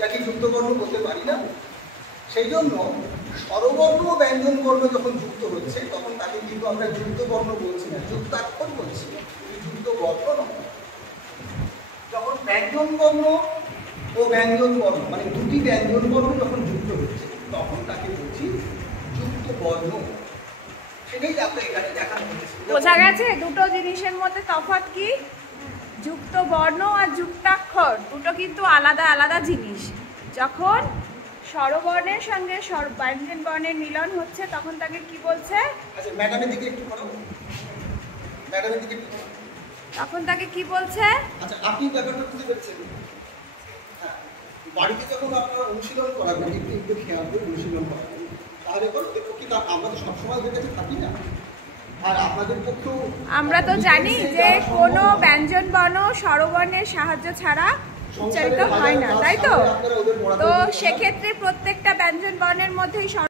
যাকে যুক্তবর্ণ বলতে পারি না। সেই জন্য স্বরবর্ণ ও ব্যঞ্জন বর্ণ যখন যুক্ত হচ্ছে তখন তাকে কিন্তু আমরা যুক্তবর্ণ বলছি না, যুক্তাক্ষর বলছি, যুক্ত বর্ণ নয়। যখন ব্যঞ্জন বর্ণ ও ব্যঞ্জন বর্ণ মানে দুটি ব্যঞ্জন বর্ণ যখন যুক্ত হচ্ছে তখন তাকে বলছি যুক্ত বর্ণ। সেটাই আমরা এখানে দেখানো হয়েছে। বোঝা গেছে দুটো জিনিসের মধ্যে তফাৎ কি? যুক্ত বর্ণ আর যুক্তাক্ষর দুটো কিন্তু আলাদা আলাদা জিনিস। যখন স্বরবর্ণের সঙ্গে ব্যঞ্জন বর্ণের মিলন হচ্ছে তখন তাকে কি বলছে? আচ্ছা ম্যাডামের দিকে একটু করো, ম্যাডামের দিকে একটু করো। তখন তাকে কি বলছে? আচ্ছা আপনি ব্যাপারটা বুঝতে পেরেছেন? হ্যাঁ, বাড়িতে যখন আপনারা অনুশীলন করাবেন একটু একটু খেয়াল করে অনুশীলন করাবেন, তাহলে করো দেখো কি আমরা তো সবসময় ওদের কাছে থাকি না। আর আপনাদের পক্ষেও আমরা তো জানি যে কোনো ব্যঞ্জন বর্ণ স্বরবর্ণের সাহায্য ছাড়া উচ্চারিত হয় না, তাই তো? তো সেক্ষেত্রে প্রত্যেকটা ব্যঞ্জন বর্ণের মধ্যেই